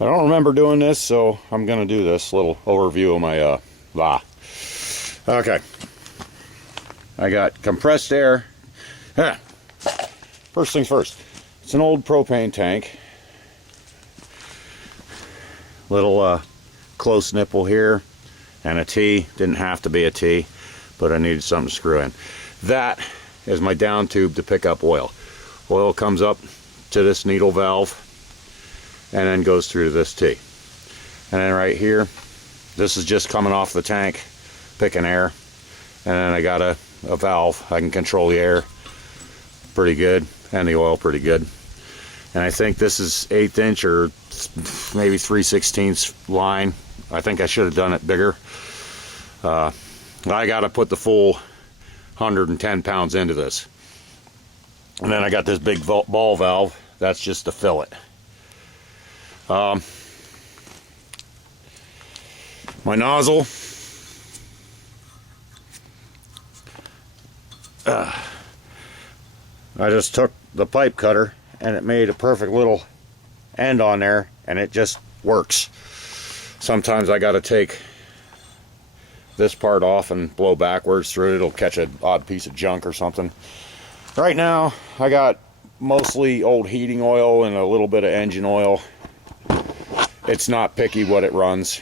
I don't remember doing this, so I'm going to do this little overview of my Okay. I got compressed air. First things first. It's an old propane tank. Little close nipple here and a T. Didn't have to be a T, but I needed something to screw in. That is my down tube to pick up oil. Oil comes up to this needle valve and then goes through to this T. And then right here, this is just coming off the tank, picking air. And then I got a valve. I can control the air pretty good and the oil pretty good. And I think this is 1/8 inch or maybe 3/16 line. I think I should have done it bigger. I got to put the full 110 pounds into this. And then I got this big ball valve. That's just to fill it. My nozzle. I just took the pipe cutter and it made a perfect little end on there, and it just works. Sometimes I got to take this part off and blow backwards through it. It'll catch an odd piece of junk or something. Right now I got mostly old heating oil and a little bit of engine oil. It's not picky what it runs.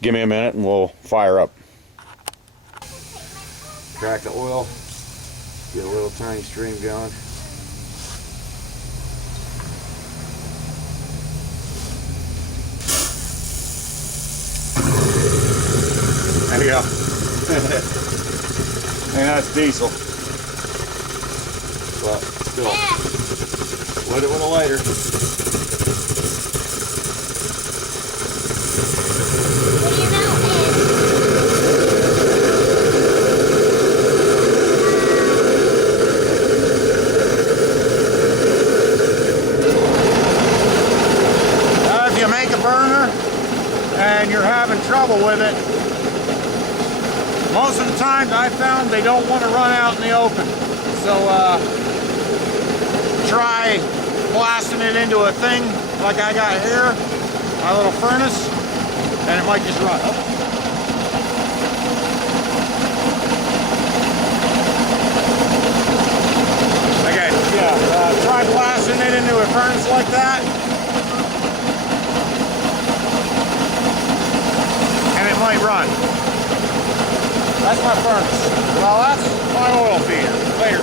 Give me a minute and we'll fire up. Crack the oil, get a little tiny stream going. There you go. And that's diesel. But still, lit it with a lighter. And you're having trouble with it, most of the times I found they don't want to run out in the open. So try blasting it into a thing like I got here, my little furnace, and it might just run. Okay, yeah, try blasting it into a furnace like that. Might run. That's my furnace. Well, that's my oil feeder. Later.